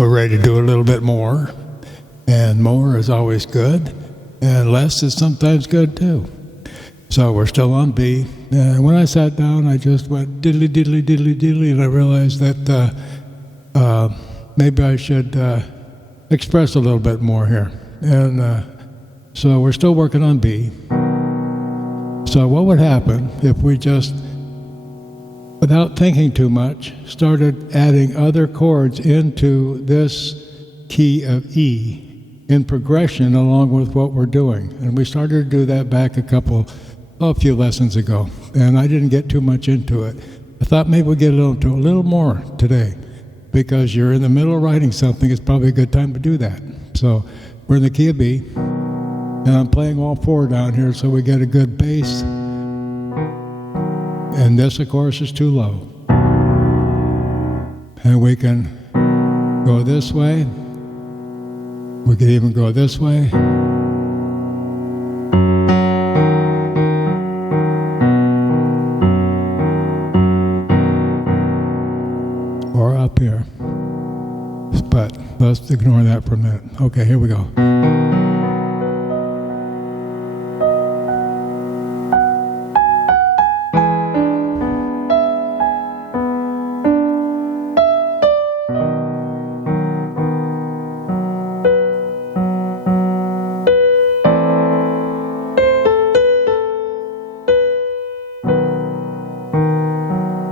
we're ready to do a little bit more, and more is always good, and less is sometimes good too. So we're still on B, and when I sat down, I just went diddly, diddly, diddly, diddly, and I realized that maybe I should express a little bit more here. And so we're still working on B. So what would happen if we just, without thinking too much, started adding other chords into this key of E in progression along with what we're doing? And we started to do that back a few lessons ago, and I didn't get too much into it. I thought maybe we'd get into a little more today, because you're in the middle of writing something. It's probably a good time to do that. So we're in the key of B, and I'm playing all four down here so we get a good bass. And this, of course, is too low. And we can go this way. We could even go this way. Or up here. But let's ignore that for a minute. Okay, here we go.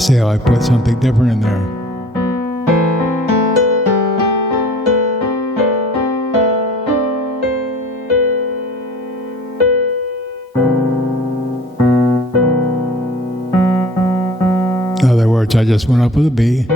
See how I put something different in there. In other words, I just went up with a B.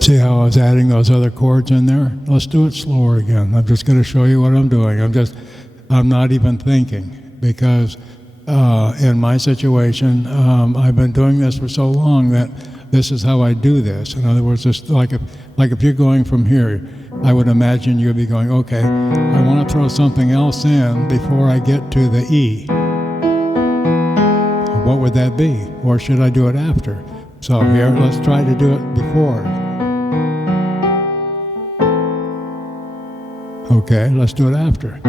See how I was adding those other chords in there? Let's do it slower again. I'm just going to show you what I'm doing. I'm not even thinking, because in my situation, I've been doing this for so long that this is how I do this. In other words, just like if you're going from here, I would imagine you'd be going, okay, I want to throw something else in before I get to the E. What would that be? Or should I do it after? So here, let's try to do it before. Okay, let's do it after.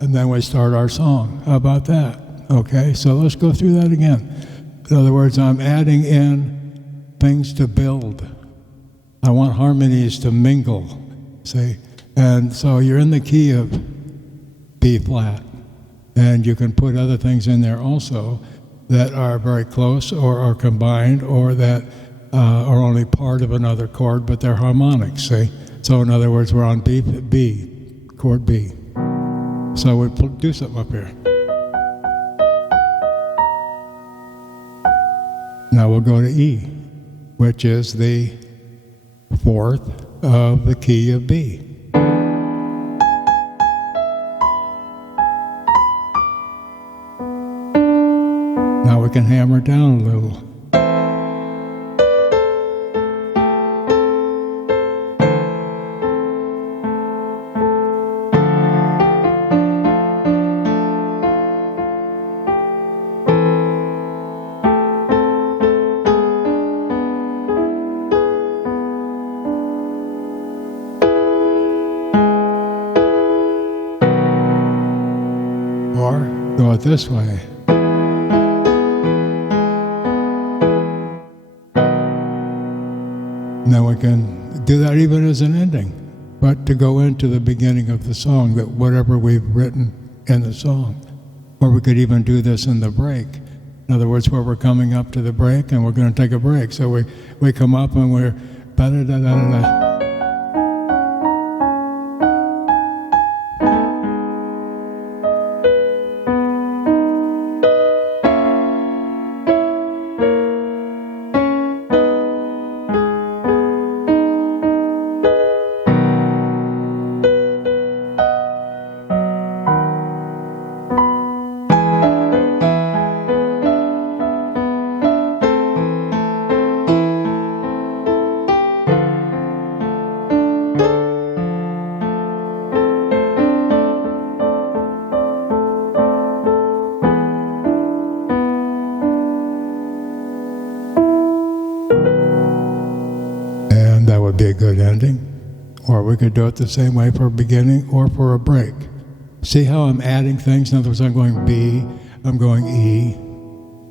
And then we start our song. How about that? Okay, so let's go through that again. In other words, I'm adding in things to build. I want harmonies to mingle, see? And so you're in the key of B flat, and you can put other things in there also that are very close or are combined, or that are only part of another chord, but they're harmonics, see? So in other words, we're on B, chord B. So we do something up here. Now we'll go to E, which is the fourth of the key of B. Now we can hammer down a little. Or go it this way. Now we can do that even as an ending, but to go into the beginning of the song, that whatever we've written in the song. Or we could even do this in the break. In other words, where we're coming up to the break and we're going to take a break. So we come up and we're ba-da-da-da-da-da. That would be a good ending. Or we could do it the same way for a beginning or for a break. See how I'm adding things? In other words, I'm going B, I'm going E,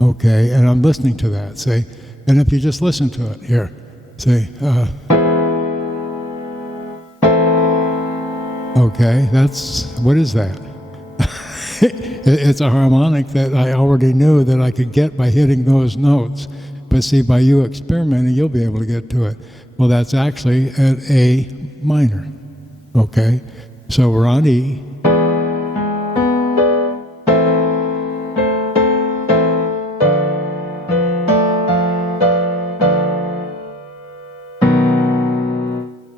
okay, and I'm listening to that, see? And if you just listen to it, here, see, okay, what is that? It's a harmonic that I already knew that I could get by hitting those notes. But see, by you experimenting, you'll be able to get to it. Well, that's actually an A minor, okay? So we're on E.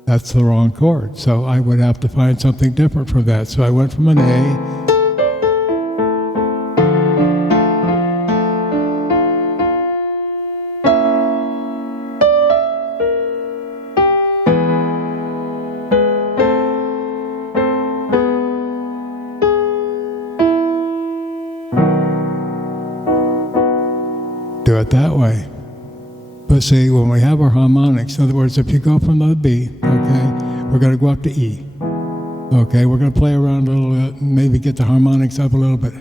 That's the wrong chord, so I would have to find something different for that. So I went from an A. Do it that way. But see, when we have our harmonics, in other words, if you go from the B, okay, we're going to go up to E. Okay, we're going to play around a little bit, maybe get the harmonics up a little bit.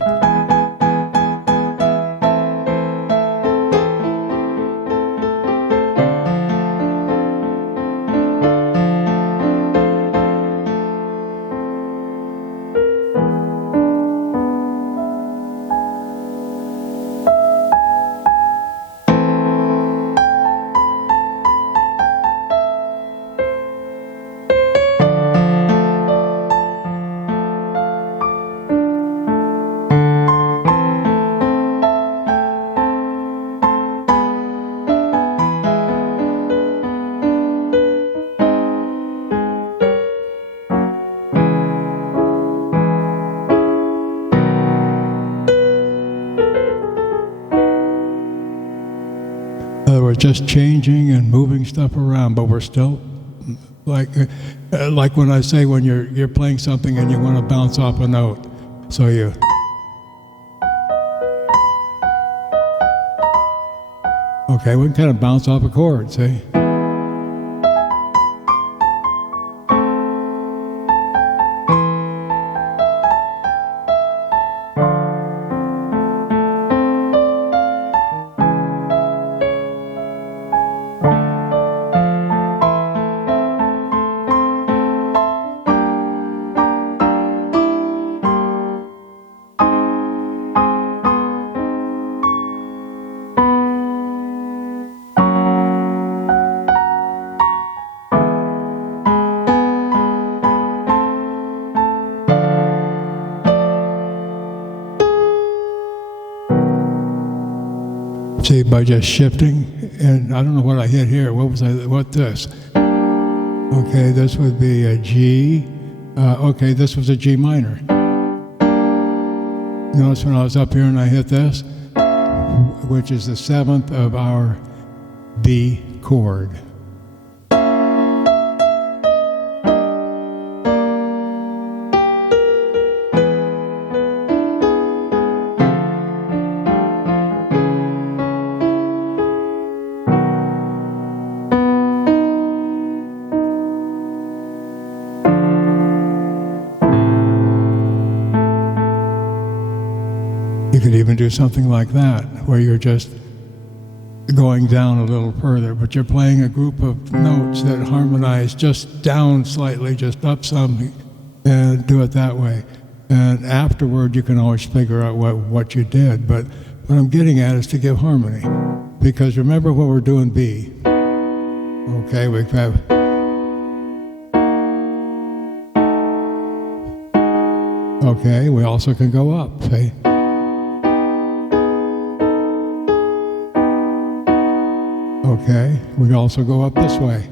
We're just changing and moving stuff around, but we're still like when I say when you're playing something and you want to bounce off a note, so you. Okay, we can kind of bounce off a chord, see? See, by just shifting, and I don't know what I hit here. What this? Okay, this would be a G. Okay, this was a G minor. Notice when I was up here and I hit this, which is the seventh of our B chord. You could even do something like that, where you're just going down a little further, but you're playing a group of notes that harmonize just down slightly, just up some, and do it that way. And afterward, you can always figure out what you did. But what I'm getting at is to give harmony. Because remember when we're doing B. Okay, we have... Okay, we also can go up, see? Okay, we can also go up this way.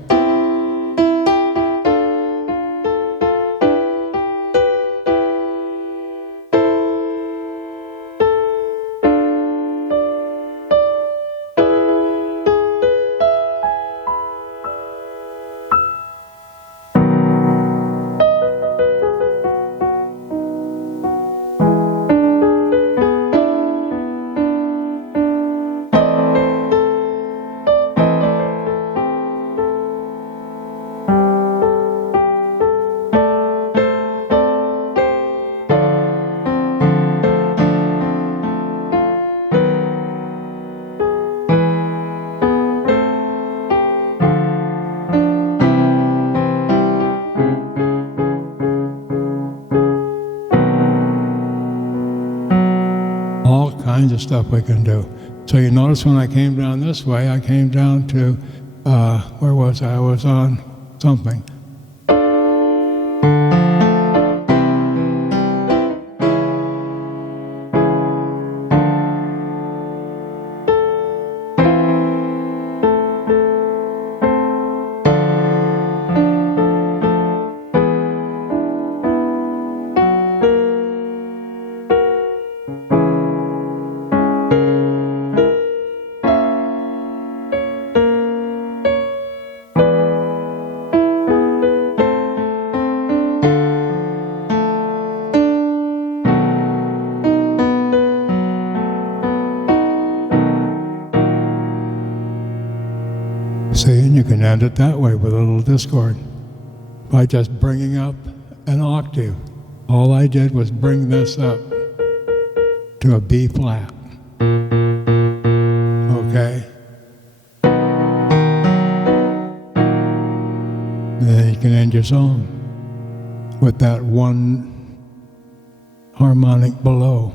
All kinds of stuff we can do. So you notice when I came down this way, I came down to, where was I? I was on something. See, and you can end it that way with a little discord by just bringing up an octave. All I did was bring this up to a B flat. Okay? And then you can end your song with that one harmonic below.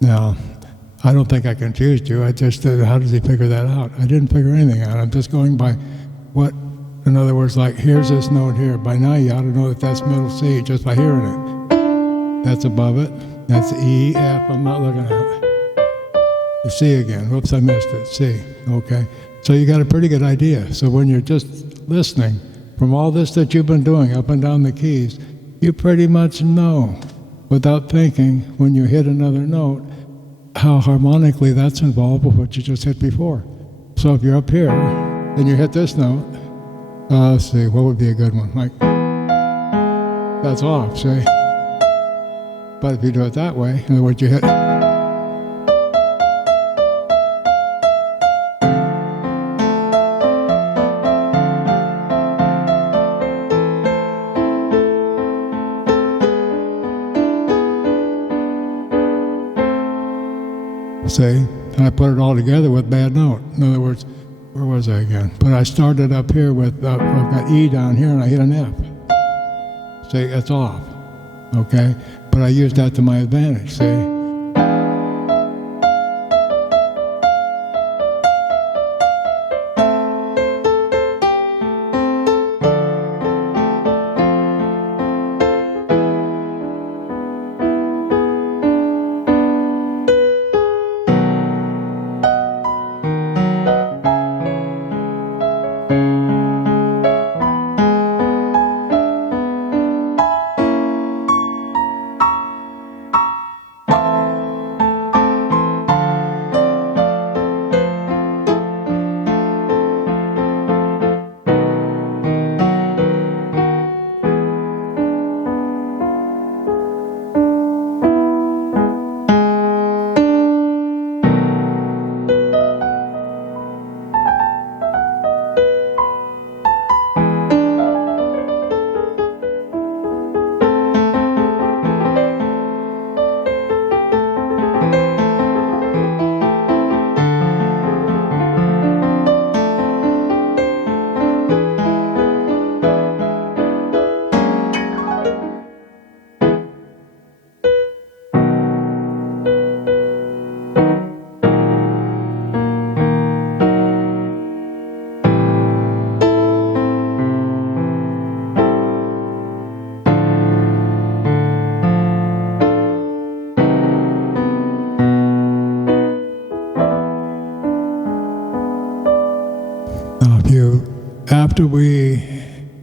Now, I don't think I confused you. I just said, how does he figure that out? I didn't figure anything out. I'm just going by what, in other words, like, here's this note here. By now you ought to know that that's middle C just by hearing it. That's above it. That's E, F, I'm not looking at it. The C again. Whoops, I missed it. C. Okay. So you got a pretty good idea. So when you're just listening, from all this that you've been doing up and down the keys, you pretty much know, without thinking, when you hit another note, how harmonically that's involved with what you just hit before. So if you're up here, and you hit this note, let's see, what would be a good one? Like, that's off, see? But if you do it that way, in other words, you hit... See, and I put it all together with bad note. In other words, where was I again? But I started up here with, I've got E down here and I hit an F. See, it's off, okay? But I used that to my advantage, see?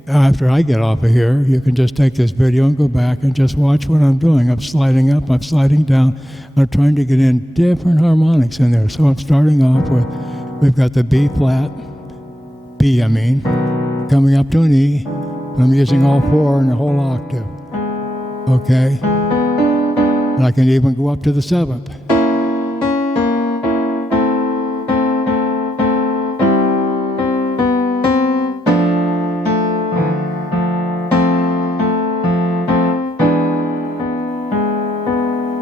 after I get off of here, you can just take this video and go back and just watch what I'm doing. I'm sliding up, I'm sliding down. I'm trying to get in different harmonics in there. So I'm starting off with, we've got the B flat, coming up to an E. And I'm using all four in the whole octave. Okay? And I can even go up to the seventh.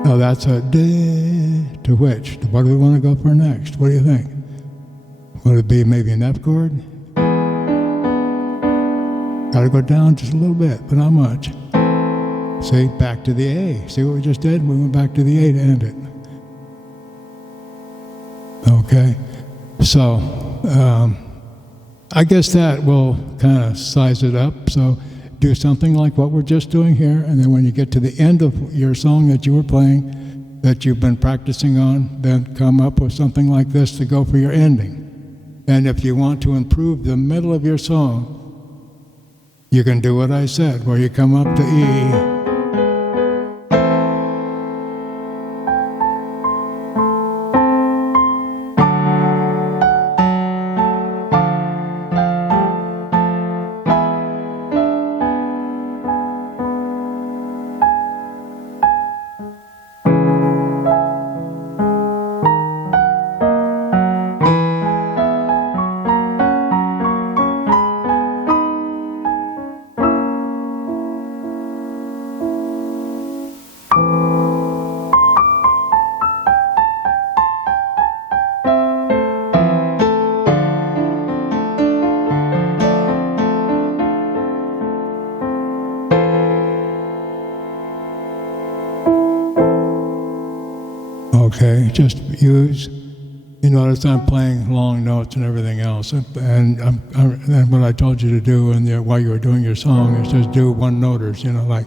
Now that's a D to which? What do we want to go for next? What do you think? Would it be maybe an F chord? Got to go down just a little bit, but not much. See, back to the A. See what we just did? We went back to the A to end it. Okay, so I guess that will kind of size it up. So do something like what we're just doing here, and then when you get to the end of your song that you were playing, that you've been practicing on, then come up with something like this to go for your ending. And if you want to improve the middle of your song, you can do what I said, where you come up to E. Okay, just use, you notice I'm playing long notes and everything else, and what I told you to do while you were doing your song is just do one noters, like.